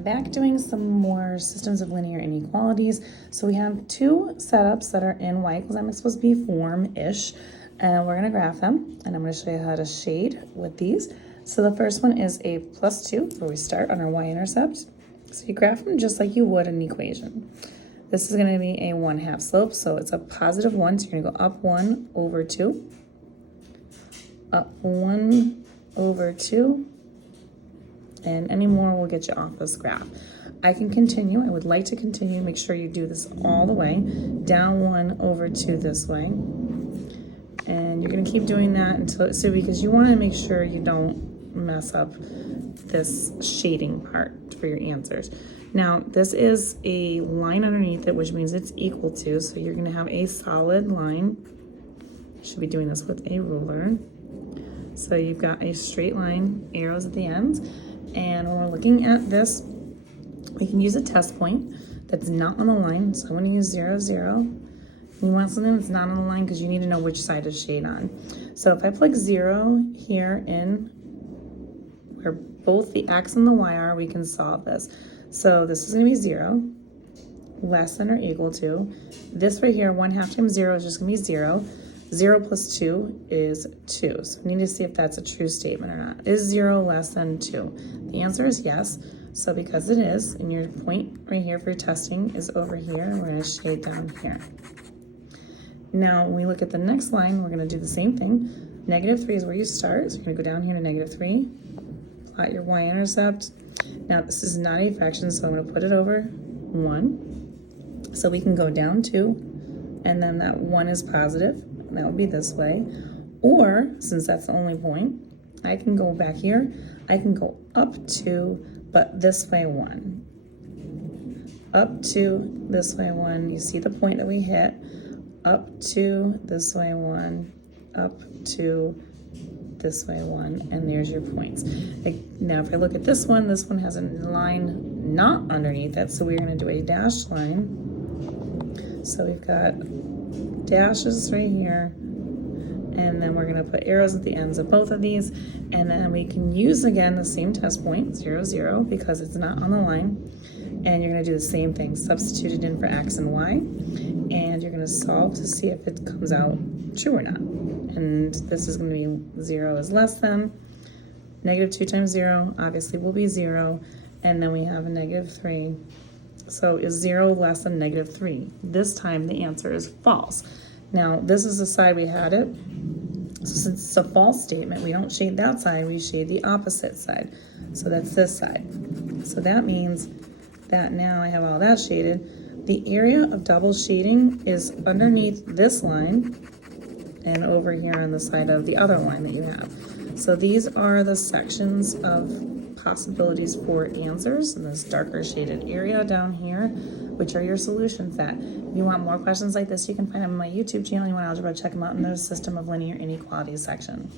I'm back doing some more systems of linear inequalities. So we have two setups that are in y equals mx plus b form-ish, and we're gonna graph them, and I'm gonna show you how to shade with these. So the first one is a plus 2, where we start on our y-intercept. So you graph them just like you would an equation. This is gonna be a 1/2 slope, so it's a positive 1, so you're gonna go up 1 over 2, up 1 over 2, and any more will get you off this graph. I can continue. I would like to continue. Make sure you do this all the way. Down 1 over 2 this way. And you're going to keep doing that until, so because you want to make sure you don't mess up this shading part for your answers. Now, this is a line underneath it, which means it's equal to, so you're going to have a solid line. You should be doing this with a ruler. So you've got a straight line, arrows at the ends. And when we're looking at this, we can use a test point that's not on the line. So I'm going to use 0, 0. You want something that's not on the line because you need to know which side to shade on. So if I plug 0 here in where both the x and the y are, we can solve this. So this is going to be 0, less than or equal to. This right here, 1/2 times 0 is just going to be 0. 0 plus 2 is 2. So we need to see if that's a true statement or not. Is 0 less than 2? The answer is yes. So because it is, and your point right here for your testing is over here, we're going to shade down here. Now, when we look at the next line, we're going to do the same thing. -3 is where you start. So you're going to go down here to -3. Plot your y-intercept. Now, this is not a fraction, so I'm going to put it over 1. So we can go down 2, and then that 1 is positive. That would be this way. Or, since that's the only point, I can go back here. I can go up 2, but this way 1. Up 2, this way 1. You see the point that we hit. Up 2, this way 1. Up 2, this way 1. And there's your points. Now, if I look at this one has a line not underneath it, so we're going to do a dashed line. So we've got dashes right here, and then we're going to put arrows at the ends of both of these, and then we can use again the same test point, 0, 0, because it's not on the line. And you're going to do the same thing, substitute it in for x and y, and you're going to solve to see if it comes out true or not. And this is going to be 0 is less than, -2 times 0 obviously will be 0, and then we have a -3. So is 0 less than -3? This time the answer is false. Now this is the side we had it. So since it's a false statement, we don't shade that side, we shade the opposite side. So that's this side. So that means that now I have all that shaded. The area of double shading is underneath this line and over here on the side of the other line that you have. So these are the sections of possibilities for answers in this darker shaded area down here, which are your solution set. If you want more questions like this, you can find them on my YouTube channel. You want algebra, check them out in the system of linear inequalities section.